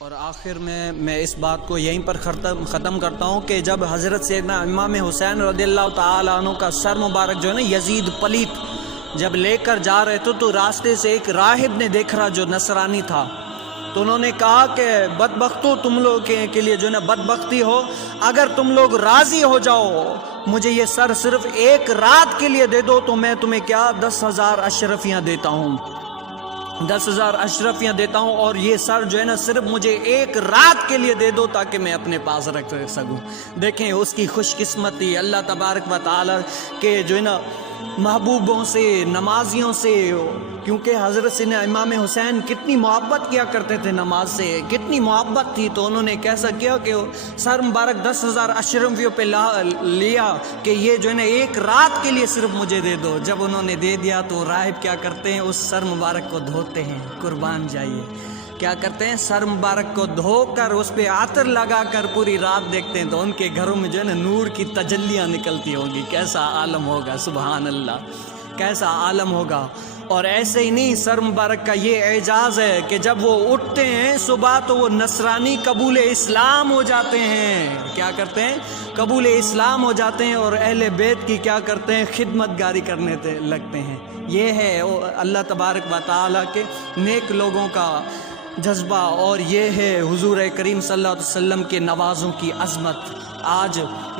اور آخر میں اس بات کو یہیں پر ختم کرتا ہوں کہ جب حضرت سیدنا امام حسین رضی اللہ تعالیٰ عنہ کا سر مبارک جو ہے نا یزید پلیت جب لے کر جا رہے تھے تو راستے سے ایک راہب نے دیکھا جو نصرانی تھا، تو انہوں نے کہا کہ بدبختو تم لوگ کے لیے جو ہے نا بدبختی ہو، اگر تم لوگ راضی ہو جاؤ مجھے یہ سر صرف ایک رات کے لیے دے دو تو میں تمہیں کیا 10,000 اشرفیاں دیتا ہوں، 10,000 اشرفیاں دیتا ہوں، اور یہ سر جو ہے نا صرف مجھے ایک رات کے لیے دے دو تاکہ میں اپنے پاس رکھ سکوں۔ دیکھیں اس کی خوش قسمتی، اللہ تبارک و تعالیٰ کے جو ہے نا محبوبوں سے، نمازیوں سے، کیونکہ حضرت سیدنا امام حسین کتنی محبت کیا کرتے تھے نماز سے، کتنی محبت تھی، تو انہوں نے کیسا کیا کہ سر مبارک 10,000 اشرفیوں پہ لیا کہ یہ جو ہے نا ایک رات کے لیے صرف مجھے دے دو۔ جب انہوں نے دے دیا تو راہب کیا کرتے ہیں، اس سر مبارک کو دھوتے ہیں، قربان جائیے، کیا کرتے ہیں، سر مبارک کو دھو کر اس پہ عطر لگا کر پوری رات دیکھتے ہیں تو ان کے گھروں میں جو ہے نا نور کی تجلیاں نکلتی ہوں گی۔ کیسا عالم ہوگا، سبحان اللہ، کیسا عالم ہوگا۔ اور ایسے ہی نہیں، سر مبارک کا یہ اعجاز ہے کہ جب وہ اٹھتے ہیں صبح تو وہ نصرانی قبول اسلام ہو جاتے ہیں، کیا کرتے ہیں، قبول اسلام ہو جاتے ہیں، اور اہل بیت کی کیا کرتے ہیں، خدمت گاری کرنے لگتے ہیں۔ یہ ہے اللہ تبارک و تعالیٰ کے نیک لوگوں کا جذبہ، اور یہ ہے حضور کریم صلی اللہ علیہ وسلم کے نوازوں کی عظمت۔ آج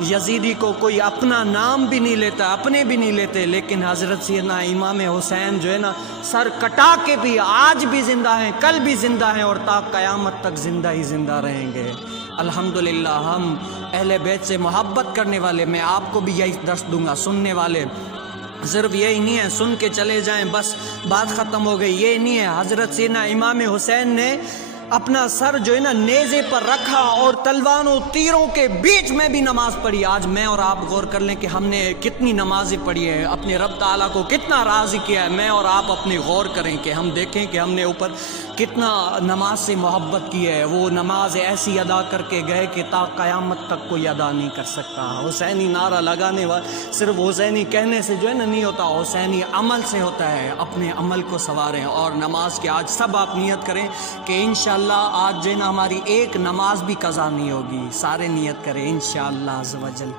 یزیدی کو کوئی اپنا نام بھی نہیں لیتا، اپنے بھی نہیں لیتے، لیکن حضرت سیدنا امام حسین جو ہے نا سر کٹا کے بھی آج بھی زندہ ہیں، کل بھی زندہ ہیں، اور تا قیامت تک زندہ ہی زندہ رہیں گے۔ الحمدللہ ہم اہل بیت سے محبت کرنے والے، میں آپ کو بھی یہی درس دوں گا، سننے والے صرف یہی نہیں ہے سن کے چلے جائیں بس بات ختم ہو گئی، یہ نہیں ہے۔ حضرت سیدنا امام حسین نے اپنا سر جو ہے نا نیزے پر رکھا اور تلواروں تیروں کے بیچ میں بھی نماز پڑھی۔ آج میں اور آپ غور کر لیں کہ ہم نے کتنی نمازیں پڑھی ہیں، اپنے رب تعالیٰ کو کتنا راضی کیا ہے۔ میں اور آپ اپنے غور کریں کہ ہم دیکھیں کہ ہم نے اوپر کتنا نماز سے محبت کی ہے۔ وہ نماز ایسی ادا کر کے گئے کہ تا قیامت تک کوئی ادا نہیں کر سکتا۔ حسینی نعرہ لگانے والے صرف حسینی کہنے سے جو ہے نا نہیں ہوتا، حسینی عمل سے ہوتا ہے۔ اپنے عمل کو سنواریں، اور نماز کے آج سب آپ نیت کریں کہ انشاءاللہ آج جو ہے نا ہماری ایک نماز بھی قضا نہیں ہوگی، سارے نیت کریں انشاءاللہ عز و جل۔